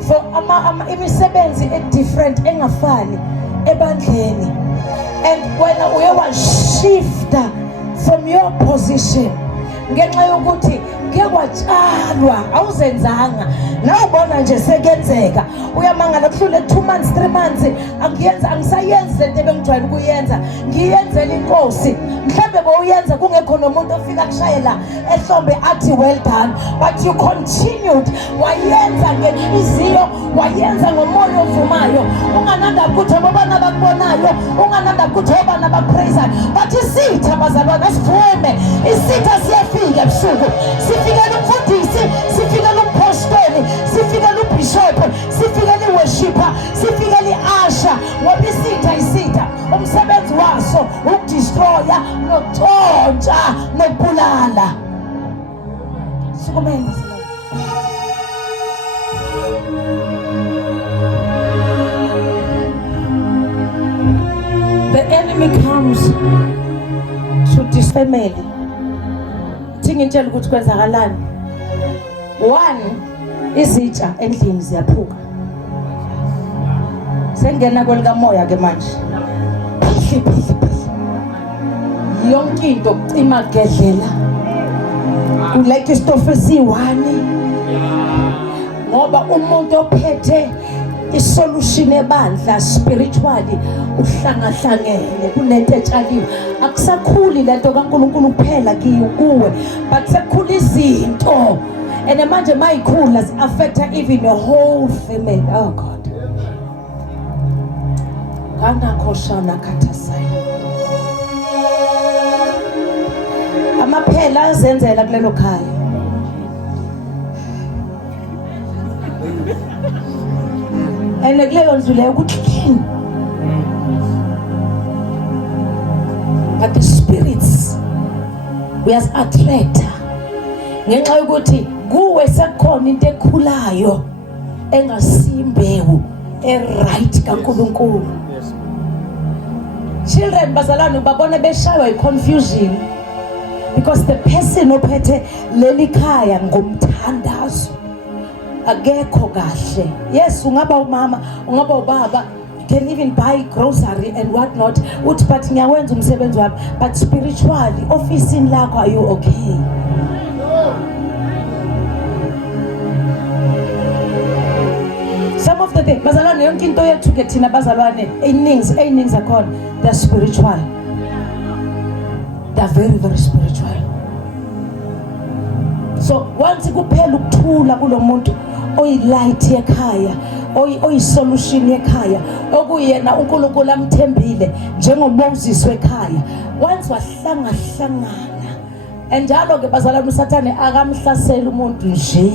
for imisebenzi different engafani ebandleni, and when uye wa shifta from your position ngenxa yokuthi kuye kwatshalwa awuzenzanga nawubona nje sekenzeka uyamangala kuhlule 2 months 3 months angisayenzi lento ebengijwayele ukuyenza ngiyenzela inkosi mhlambe bowuyenza kungekho nomuntu ofika kushayela ehlombe athi well done, but you continued wayenza ngenhliziyo wayenza ngomoya ovumayo ungananda ukuthi abana bakubonayo ungananda ukuthi abana bakupraiseayo, but isitha bazalwane asivume isitha siyafika ebusuku sifikela umfundisi sifikela umpostoli sifikela ubishop sifikela iworshipper sifikela iasha ngoba isitha umsebenzi waso ukudestroya nokutshontsha nokubulala. Sukumeni the enemy comes to this family. Ngitshela ukuthi kwenzakalani. 1 izitsha endlini ziyaphuka. Sengena kwelika moya ke manje. Yonke into kucima gedlela. Kuleke istofu esi1 ngoba umuntu ophethe isolution ebandla spiritually uhlangahlangene kunento etshaliwe akusakhuli lento kaNkulunkulu kuphela kuwe but sekukhula izinto and manje mayikhula affect even your whole family. Oh God, kana khoshana khathasai amaphela azenzela kulelo khaya. And kuleyo ndlu leyo kuclean, but the spirits uyasi-attract ngenxa yokuthi kuwe sekukhona into ekhulayo engasimbewu right kaNkulunkulu. Children bazalwane babona beshaywa i-confusion because the person ophethe leli khaya ngomthandazo akekho kahle. Yes, ungaba umama ungaba ubaba, you can even buy grocery and what not, uthi but ngiyawenza umsebenzi wami, but spiritually officeini lakho are you okay? Some of the things bazalwane yonke into yethu ke thina bazalwane eyiningi zakhona they're spiritual, they're very very spiritual. So once kuphela ukuthula kulomuntu oyilight ekhaya oyisolution ekhaya okuyena uNkulunkulu amthembile njengoMoses wekhaya, once wahlangana enjalo ke bazalwane uSathane akamhlasela umuntu nje.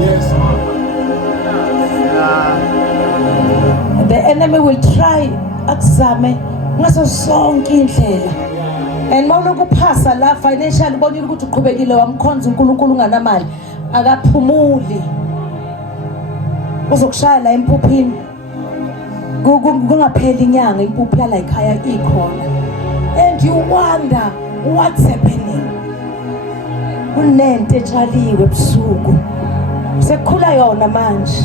Yes. The enemy will try akuzame ngaso sonke indlela, and mawuloku phasa la financial bonile ukuthi uqhubekile wamkhonza uNkulunkulu unganamali akaphumuli uzokushaya la empuphini kungapheli inyanga impuphu yala ekhaya ikhona, and you wonder what's happening. Kunento etshaliwe ebusuku sekukhula yona manje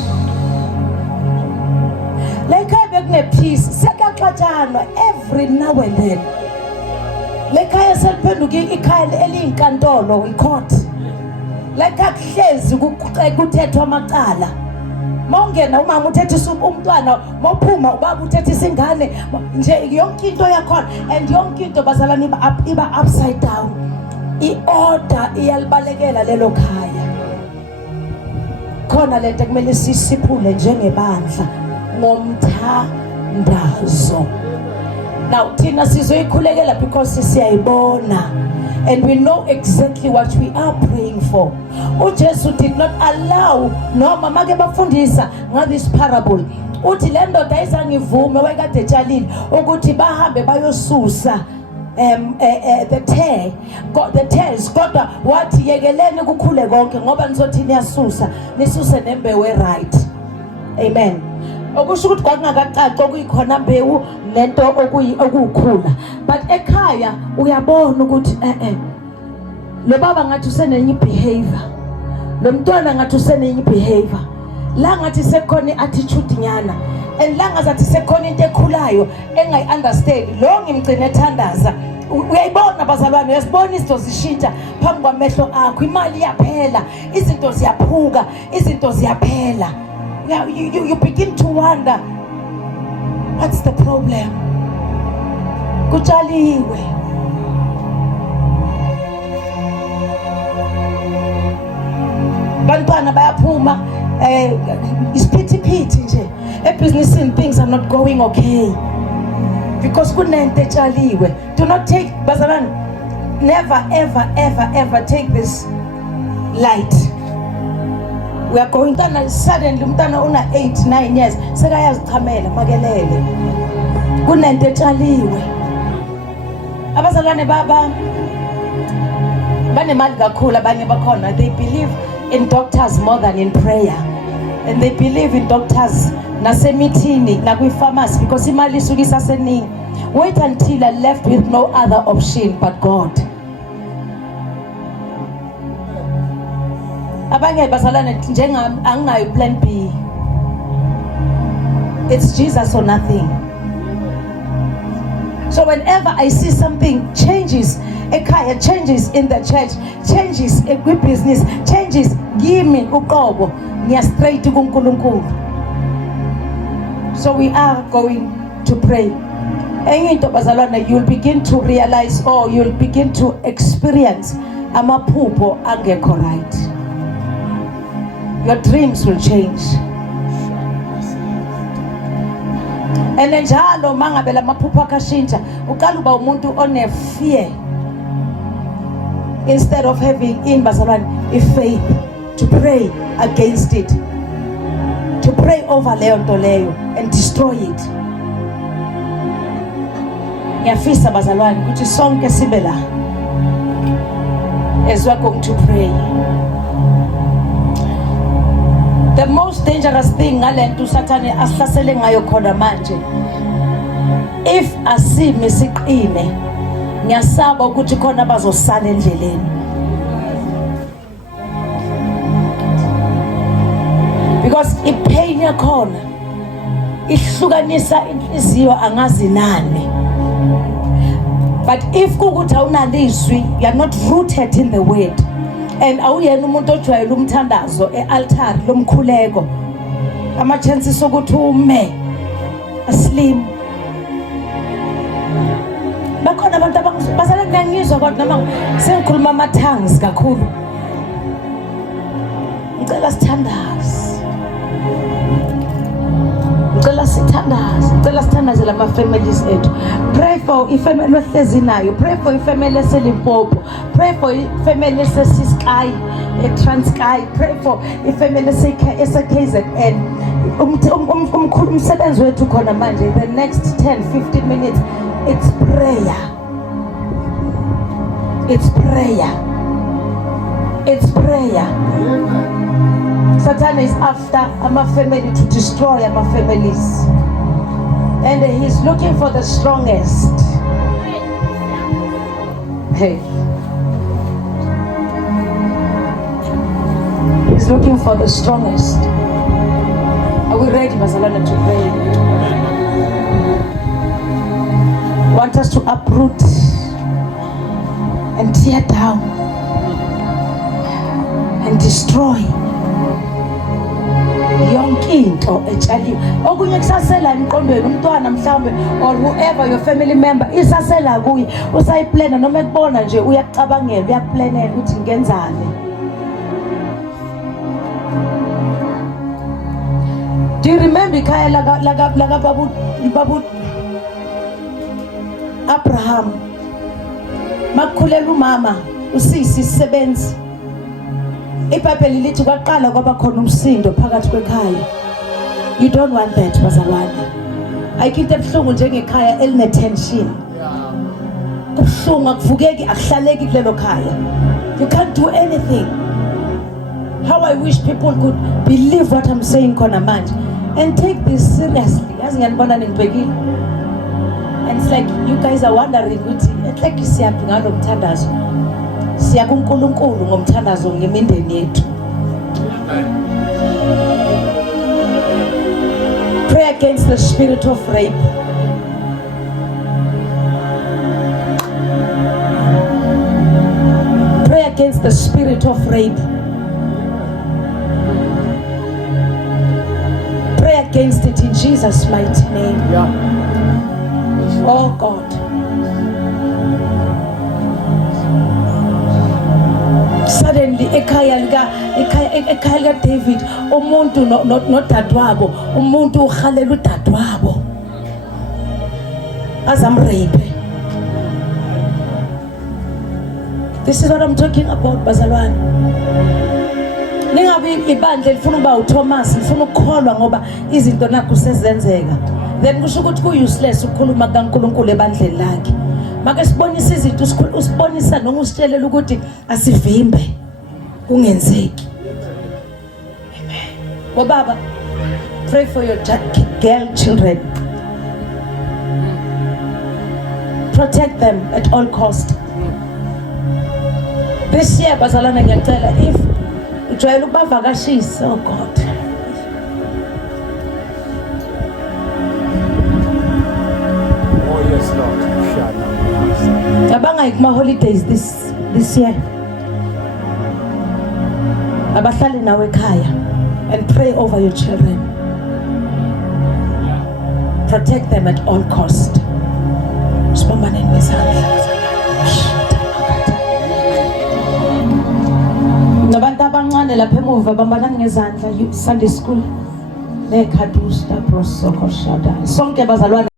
lekhaya bekunepeace sekaxatshanwa every now and then. Lekhaya seliphenduka ikhaya eliyinkantolo icourt, lekhaya kuhlezi kuthethwa amacala. Mawungena umama uthethisa umntwana, mawuphuma ubaba uthethisa ingane, nje yonke into yakhona, and yonke into bazalwane iba upside down. I-order iyalibalekela lelo khaya. Khona lento kumele sisiphule njengebandla ngomthandazo. Now thina sizoyikhulekela because siyayibona and we know exactly what we are praying for. uJesu did not allow noma make bafundisa ngabis parable uthi le ndoda ayizangivume wayekade etshalile ukuthi bahambe bayosusa the tares kodwa wathi yekeleni kukhule konke ngoba nizothi niyasusa nisuse nembewu right. Amen. Okusho ukuthi kwakungakacaci okuyikhona mbewu lento okukhula, but ekhaya uyabona ukuthi lo baba ngathi usenenye behavior, lo mntwana ngathi usenenye behavior, la ngathi sekhona attitude nyana, and la ngathi sekhona into ekhulayo engayi understand. Lo ngimgcina ethandaza. Uyayibona bazalwane, uyasibona izinto zishintsha phambi kwamehlo akho, imali iyaphela, izinto ziyaphuka, izinto ziyaphela. You begin to wonder, what's the problem? Kutshaliwe. Bantwana bayaphuma, isiphithiphithi nje. Ebhizinisini things are not going okay. Because kunento etshaliwe. Do not take, bazalwane, never ever ever ever take this light. We are going down suddenly umntana una 8-9 years sekayazichamela makelele. Kunento etshaliwe. Abazalwane baba banemali kakhulu abanye bakhona. They believe in doctors more than in prayer. And they believe in doctors nasemithini nakwi-pharmacy because imali isuke isaseningi. Wait until I left with no other option but God. Abanye bazalwane njengami anginayo plan B. It's Jesus or nothing. So whenever I see something changes, ekhaya changes in the church, changes with business, changes, give me uqobo, niya straight kuNkulunkulu. So we are going to pray. Enye into bazalwane, you'll begin to realize, or you'll begin to experience amaphupho angekho right. Your dreams will change. And njalo mangabe lamaphupho akashintsha, uqala uba umuntu one fear instead of having in bazalwane a faith to pray against it, to pray over leyo nto leyo and destroy it. Ngiyafisa bazalwane ukuthi sonke sibe la as we are going to pray. The most dangerous thing ngalento usathane asihlasele ngayo khona manje, if asime siqine, ngiyasaba ukuthi khona bazosala endleleni. Because ipain yakhona ihlukanisa inhliziyo angazi nani. But if kukuthi awunalizwi, you are not rooted in the word, and awuyena umuntu ojwayele umthandazo e-altar lomkhuleko, ama chances ukuthi ume aslim. Bakhona abantu abasala ngiyangizwa kodwa noma sengikhuluma ama-tongues kakhulu. Ngicela sithandaze. Ngicela sithandaze lama families ethu. Pray for ifamily ehlezi nayo. Pray for ifamily eseLimpopo. Pray for ifamily eseSiskai, eTranskei. Pray for ifamily ese-KZN. Umkhulu umsebenzi wethu khona manje, the next 10-15 minutes, it's prayer. It's prayer. It's prayer. Satan is after our family to destroy our families, and he's looking for the strongest. Hey, he's looking for the strongest. Are we ready, Bazalwane, to pray? Want us to uproot and tear down and destroy yonke into etshaliwe. Okunye kusasela emqondweni umntwana mhlawumbe or whoever your family member isasela kuye, usayiplana noma ekubona nje uyakucabangela, uyakuplanela ukuthi ngenzani. Do you remember ikhaya laka babu Abraham? Makukhulela umama usisi isebenzi, iBhayibheli lithi kwaqala kwaba khona umsindo phakathi kwekhaya. You don't want that, bazalwane. Ayikho into ebuhlungu njengekhaya elinetension. Kubuhlungu, akuvukeki, akuhlaleki kulelo khaya. You can't do anything. How I wish people could believe what I'm saying khona manje and take this seriously. Yazi ngiyanibona ningibhekile. And it's like you guys are wondering ukuthi it's like siyaphi ngalo mthandazo. siya kuNkulunkulu ngomthandazo ngemindeni yethu. Pray against the spirit of rape. Pray against the spirit of rape. Pray against it in Jesus' mighty name. Oh God. Suddenly ekhaya lika David umuntu nodadwabo umuntu uhalela udadwabo azamrape. This is what I'm talking about, bazalwane. Ningabi ibandla lifuna ukuba uThomas lifuna ukukholwa ngoba izinto nakho sezenzeka. Then kusho ukuthi ku-useless ukukhuluma kaNkulunkulu ebandleni lakhe. Make sibonisa izinto usibonisa noma usitshelela ukuthi asivimbe kungenzeki. Amen. Baba, pray for your girl children. Protect them at all cost. This year bazalwane ngiyacela if ujwayele ukubavakashisa, oh God. Oh yes Lord. Abanga ikuma holidays this year. Abahlali nawe ekhaya and pray over your children. Protect them at all cost. Sibambane ngezandla. Nabantu abancane lapha emuva bambana ngezandla Sunday school. Nekhadusta prosoko shada. Sonke bazalwane